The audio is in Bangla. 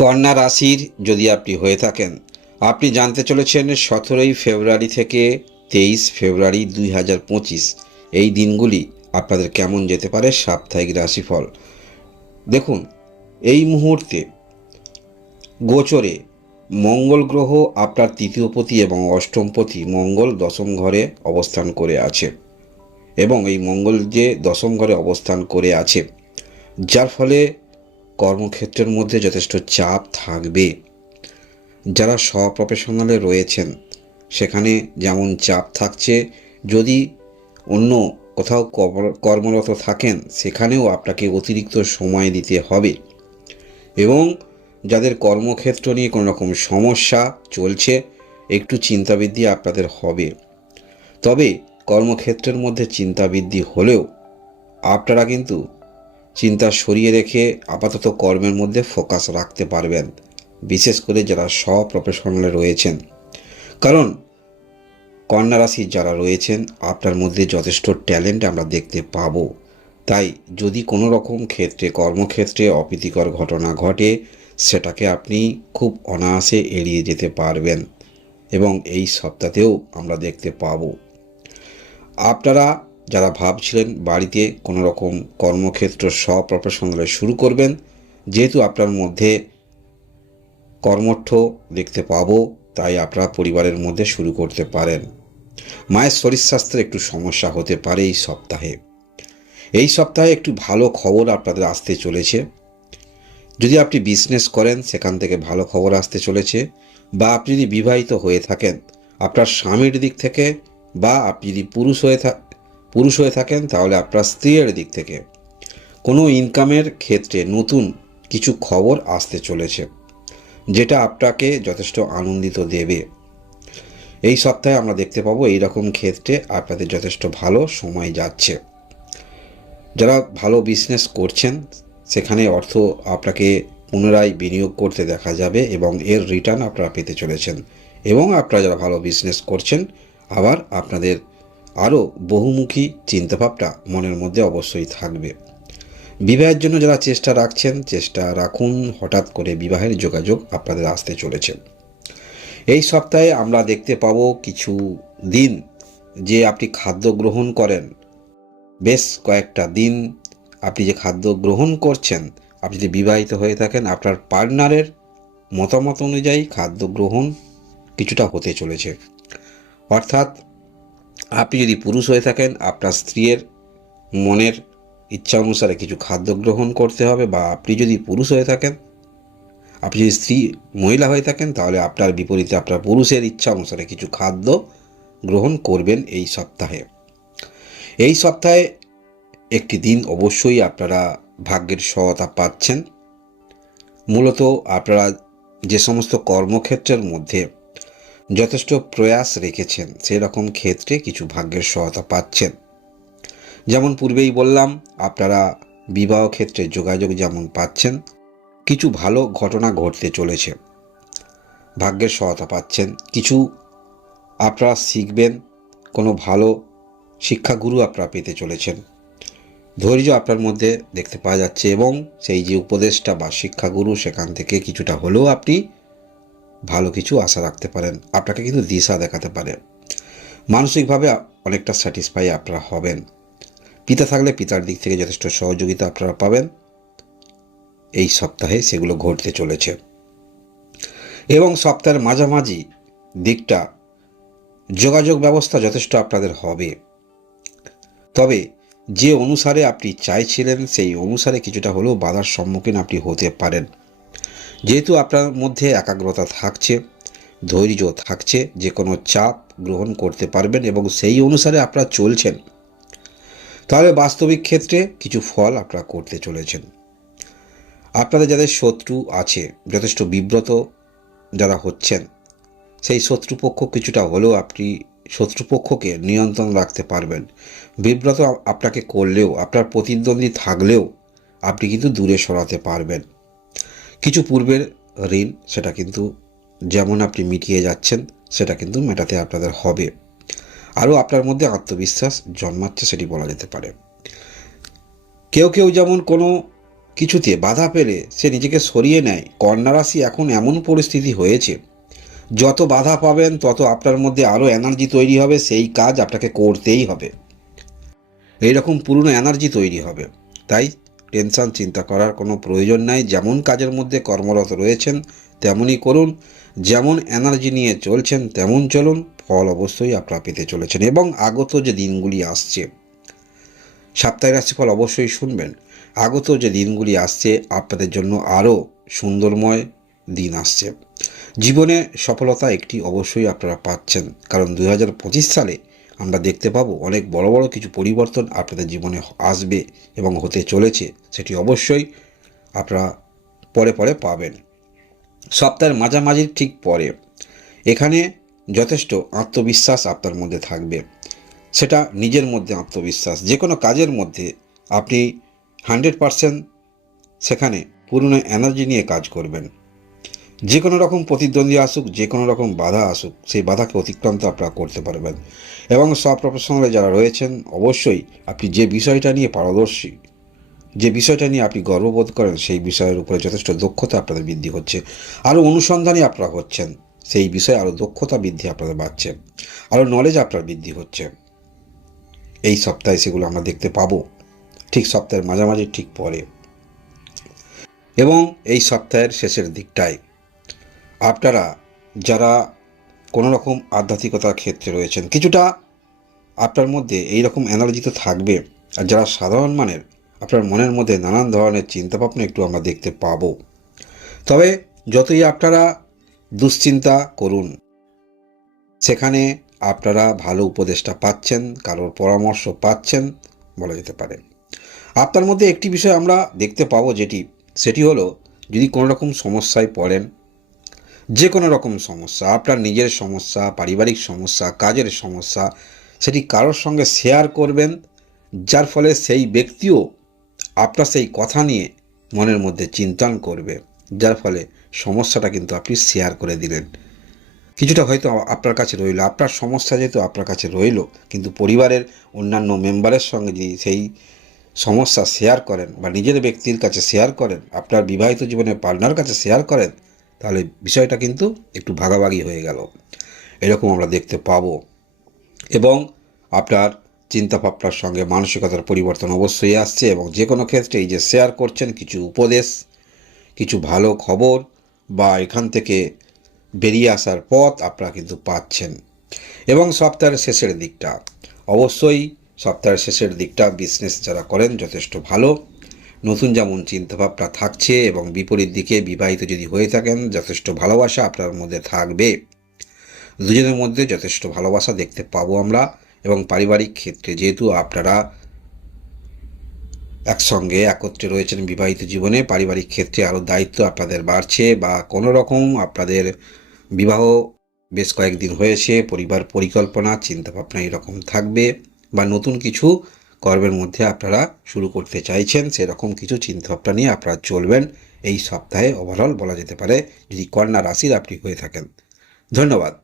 কন্যা রাশির যদি আপনি হয়ে থাকেন, আপনি জানতে চলেছেন 17ই ফেব্রুয়ারি থেকে 23 ফেব্রুয়ারি 2025 এই দিনগুলি আপনাদের কেমন যেতে পারে সাপ্তাহিক রাশিফল। দেখুন, এই মুহূর্তে গোচরে মঙ্গল গ্রহ আপনার তৃতীয়পতি এবং অষ্টমপতি মঙ্গল দশম ঘরে অবস্থান করে আছে, এবং এই মঙ্গল যে দশম ঘরে অবস্থান করে আছে যার ফলে কর্মক্ষেত্রের মধ্যে যথেষ্ট চাপ থাকবে। যারা প্রফেশনালে রয়েছেন সেখানে যেমন চাপ থাকছে, যদি অন্য কোথাও কর্মরত থাকেন সেখানেও আপনাকে অতিরিক্ত সময় দিতে হবে, এবং যাদের কর্মক্ষেত্র নিয়ে কোনো রকম সমস্যা চলছে একটু চিন্তাবৃদ্ধি আপনাদের হবে। তবে কর্মক্ষেত্রের মধ্যে চিন্তাবৃদ্ধি হলেও আপনারা কিন্তু চিন্তা সরিয়ে রেখে আপাতত কর্মের মধ্যে ফোকাস রাখতে পারবেন, বিশেষ করে যারা প্রফেশনালে রয়েছেন। কারণ কন্যা রাশির যারা রয়েছেন আপনার মধ্যে যথেষ্ট ট্যালেন্ট আমরা দেখতে পাবো। তাই যদি কোনো রকম ক্ষেত্রে কর্মক্ষেত্রে অপ্রীতিকর ঘটনা ঘটে সেটাকে আপনি খুব অনায়াসে এড়িয়ে যেতে পারবেন, এবং এই সপ্তাহতেও আমরা দেখতে পাবো। আপনারা যারা ভাবছিলেন বাড়িতে কোনো রকম কর্মক্ষেত্র প্রফেশনালে শুরু করবেন, যেহেতু আপনার মধ্যে কর্মঠ দেখতে পাবো, তাই আপনারা পরিবারের মধ্যে শুরু করতে পারেন। মায়ের শরীর স্বাস্থ্যের একটু সমস্যা হতে পারে এই সপ্তাহে একটু ভালো খবর আপনাদের আসতে চলেছে। যদি আপনি বিজনেস করেন সেখান থেকে ভালো খবর আসতে চলেছে, বা আপনি যদি বিবাহিত হয়ে থাকেন আপনার স্বামীর দিক থেকে, বা আপনি যদি পুরুষ হয়ে থাকেন তাহলে আপনার স্ত্রীর দিক থেকে কোনো ইনকামের ক্ষেত্রে নতুন কিছু খবর আসতে চলেছে, যেটা আপনাকে যথেষ্ট আনন্দিত দেবে। এই সপ্তাহে আমরা দেখতে পাবো এই রকম ক্ষেত্রে আপনাদের যথেষ্ট ভালো সময় যাচ্ছে। যারা ভালো বিজনেস করছেন সেখানে অর্থ আপনাকে পুনরায় বিনিয়োগ করতে দেখা যাবে, এবং এর রিটার্ন আপনারা পেতে চলেছেন। এবং আপনারা যারা ভালো বিজনেস করছেন আবার আপনাদের আরও বহুমুখী চিন্তাভাবনা মনের মধ্যে অবশ্যই থাকবে। বিবাহের জন্য যারা চেষ্টা রাখুন, হঠাৎ করে বিবাহের যোগাযোগ আপনাদের আসতে চলেছে। এই সপ্তাহে আমরা দেখতে পাবো কিছু দিন যে আপনি খাদ্য গ্রহণ করেন, বেশ কয়েকটা দিন আপনি যে খাদ্য গ্রহণ করছেন, আপনি যদি বিবাহিত হয়ে থাকেন আপনার পার্টনারের মতামত অনুযায়ী খাদ্য গ্রহণ কিছুটা হতে চলেছে। অর্থাৎ আপনি যদি পুরুষ হয়ে থাকেন আপনার স্ত্রীর মনের ইচ্ছা অনুসারে কিছু খাদ্য গ্রহণ করতে হবে, বা আপনি যদি পুরুষ হয়ে থাকেন, আপনি যদি মহিলা হয়ে থাকেন তাহলে আপনার বিপরীতে আপনার পুরুষের ইচ্ছা অনুসারে কিছু খাদ্য গ্রহণ করবেন এই সপ্তাহে। এই সপ্তাহে একটি দিন অবশ্যই আপনারা ভাগ্যের সহায়তা পাচ্ছেন। মূলত আপনারা যে সমস্ত কর্মক্ষেত্রের মধ্যে যথেষ্ট প্রয়াস রেখেছেন সেই রকম ক্ষেত্রে কিছু ভাগ্যের সহায়তা পাচ্ছেন। যেমন পূর্বেই বললাম, আপনারা বিবাহ ক্ষেত্রে যোগাযোগ যেমন পাচ্ছেন, কিছু ভালো ঘটনা ঘটতে চলেছে, ভাগ্যের সহায়তা পাচ্ছেন। কিছু আপনারা শিখবেন, কোনো ভালো শিক্ষাগুরু আপনারা পেতে চলেছেন। ধৈর্য আপনার মধ্যে দেখতে পাওয়া যাচ্ছে, এবং সেই যে উপদেশটা বা শিক্ষাগুরু সেখান থেকে কিছুটা হলেও আপনি ভালো কিছু আশা রাখতে পারেন, আপনাকে কিন্তু দিশা দেখাতে পারে। মানসিকভাবে অনেকটা স্যাটিসফাই আপনারা হবেন। পিতা থাকলে পিতার দিক থেকে যথেষ্ট সহযোগিতা আপনারা পাবেন। এই সপ্তাহে সেগুলো ঘটতে চলেছে, এবং সপ্তাহের মাঝামাঝি দিকটা যোগাযোগ ব্যবস্থা যথেষ্ট আপনাদের হবে। তবে যে অনুসারে আপনি চাইছিলেন সেই অনুসারে কিছুটা হলেও বাধার সম্মুখীন আপনি হতে পারেন। যেহেতু আপনার মধ্যে একাগ্রতা থাকছে, ধৈর্য থাকছে, যে কোনো চাপ গ্রহণ করতে পারবেন এবং সেই অনুসারে আপনারা চলছেন, তাহলে বাস্তবিক ক্ষেত্রে কিছু ফল আপনারা করতে চলেছেন। আপনাদের যাদের শত্রু আছে, যথেষ্ট বিব্রত যারা হচ্ছেন, সেই শত্রুপক্ষ কিছুটা হলেও আপনি শত্রুপক্ষকে নিয়ন্ত্রণ রাখতে পারবেন। বিব্রত আপনাকে করলেও, আপনার প্রতিদ্বন্দ্বী থাকলেও আপনি কিন্তু দূরে সরাতে পারবেন। কিছু পূর্বের ঋণ সেটা কিন্তু যেমন আপনি মিটিয়ে যাচ্ছেন সেটা কিন্তু মেটাতে আপনাদের হবে। আরও আপনার মধ্যে আত্মবিশ্বাস জন্মাচ্ছে সেটি বলা যেতে পারে। কেউ যেমন কোনো কিছুতে বাধা পেলে সে নিজেকে সরিয়ে নেয়। কন্যা রাশি এখন এমন পরিস্থিতি হয়েছে, যত বাধা পাবেন তত আপনার মধ্যে আরও এনার্জি তৈরি হবে, সেই কাজ আপনাকে করতেই হবে। এইরকম পুরনো এনার্জি তৈরি হবে। তাই টেনশন চিন্তা করার কোনো প্রয়োজন নাই। যেমন কাজের মধ্যে কর্মরত রয়েছেন তেমনই করুন, যেমন এনার্জি নিয়ে চলছেন তেমন চলুন, ফল অবশ্যই আপনারা পেতে চলেছেন। এবং আগত যে দিনগুলি আসছে, সাপ্তাহিক রাশিফল অবশ্যই শুনবেন। আগত যে দিনগুলি আসছে আপনাদের জন্য আরও সুন্দরময় দিন আসছে। জীবনে সফলতা একটি অবশ্যই আপনারা পাচ্ছেন, কারণ 2025 সালে আমরা দেখতে পাবো অনেক বড় বড় কিছু পরিবর্তন আপনাদের জীবনে আসবে এবং হতে চলেছে। সেটি অবশ্যই আপনারা পরে পরে পাবেন। সপ্তাহের মাঝামাঝির ঠিক পরে এখানে যথেষ্ট আত্মবিশ্বাস আপনার মধ্যে থাকবে। সেটা নিজের মধ্যে আত্মবিশ্বাস, যে কোনো কাজের মধ্যে আপনি 100% সেখানে পুরনো এনার্জি নিয়ে কাজ করবেন। যে কোনো রকম প্রতিদ্বন্দ্বী আসুক, যে কোনো রকম বাধা আসুক, সেই বাধাকে অতিক্রান্ত আপনারা করতে পারবেন। এবং সব প্রফেশনালে যারা রয়েছেন অবশ্যই আপনি যে বিষয়টা নিয়ে পারদর্শী, যে বিষয়টা নিয়ে আপনি গর্ববোধ করেন, সেই বিষয়ের উপরে যথেষ্ট দক্ষতা আপনাদের বৃদ্ধি হচ্ছে। আরও অনুসন্ধানী আপনারা হচ্ছেন, সেই বিষয়ে আরও দক্ষতা বৃদ্ধি আপনাদের বাড়ছে, আরও নলেজ আপনার বৃদ্ধি হচ্ছে। এই সপ্তাহে সেগুলো আমরা দেখতে পাবো, ঠিক সপ্তাহের মাঝামাঝি ঠিক পরে। এবং এই সপ্তাহের শেষের দিকটায় আপনারা যারা কোনো রকম আধ্যাত্মিকতার ক্ষেত্রে রয়েছেন, কিছুটা আপনার মধ্যে এই রকম এনার্জি তো থাকবে। আর যারা সাধারণ মানের, আপনার মনের মধ্যে নানান ধরনের চিন্তাভাবনা একটু আমরা দেখতে পাবো। তবে যতই আপনারা দুশ্চিন্তা করুন, সেখানে আপনারা ভালো উপদেশটা পাচ্ছেন, কারোর পরামর্শ পাচ্ছেন বলা যেতে পারে। আপনার মধ্যে একটি বিষয় আমরা দেখতে পাবো, সেটি হলো যদি কোনো রকম সমস্যায় পড়েন, যে কোনো রকম সমস্যা, আপনার নিজের সমস্যা, পারিবারিক সমস্যা, কাজের সমস্যা, সেটি কারোর সঙ্গে শেয়ার করবেন, যার ফলে সেই ব্যক্তিও আপনার সেই কথা নিয়ে মনের মধ্যে চিন্তন করবে, যার ফলে সমস্যাটা কিন্তু আপনি শেয়ার করে দিলেন। কিছুটা হয়তো আপনার কাছে রইল, আপনার সমস্যা যেহেতু আপনার কাছে রইল, কিন্তু পরিবারের অন্যান্য মেম্বারের সঙ্গে যদি সেই সমস্যা শেয়ার করেন বা নিজের ব্যক্তির কাছে শেয়ার করেন, আপনার বিবাহিত জীবনের পার্টনার কাছে শেয়ার করেন, তাহলে বিষয়টা কিন্তু একটু ভাগাভাগি হয়ে গেল, এরকম আমরা দেখতে পাবো। এবং আপনার চিন্তাভাবনার সঙ্গে মানসিকতার পরিবর্তন অবশ্যই আসছে। এবং যে কোনো ক্ষেত্রে এই যে শেয়ার করছেন কিছু উপদেশ, কিছু ভালো খবর বা এখান থেকে বেরিয়ে আসার পথ আপনারা কিন্তু পাচ্ছেন। এবং সপ্তাহের শেষের দিকটা অবশ্যই, সপ্তাহের শেষের দিকটা বিজনেস যারা করেন যথেষ্ট ভালো, নতুন যেমন চিন্তাভাবনা থাকছে। এবং বিপরীত দিকে বিবাহিত যদি হয়ে থাকেন, যথেষ্ট ভালোবাসা আপনার মধ্যে থাকবে, দুজনের মধ্যে যথেষ্ট ভালোবাসা দেখতে পাবো আমরা। এবং পারিবারিক ক্ষেত্রে যেহেতু আপনারা একসঙ্গে একত্রে রয়েছেন বিবাহিত জীবনে, পারিবারিক ক্ষেত্রে আরও দায়িত্ব আপনাদের বাড়ছে, বা কোনো রকম আপনাদের বিবাহ বেশ কয়েকদিন হয়েছে, পরিবার পরিকল্পনা চিন্তাভাবনা এরকম থাকবে, বা নতুন কিছু কর্মের মধ্যে আপনারা শুরু করতে চাইছেন, সেরকম কিছু চিন্তাভাবনা নিয়ে আপনারা চলবেন এই সপ্তাহে। ওভারঅল বলা যেতে পারে যদি কন্যা রাশির আপনি হয়ে থাকেন। ধন্যবাদ।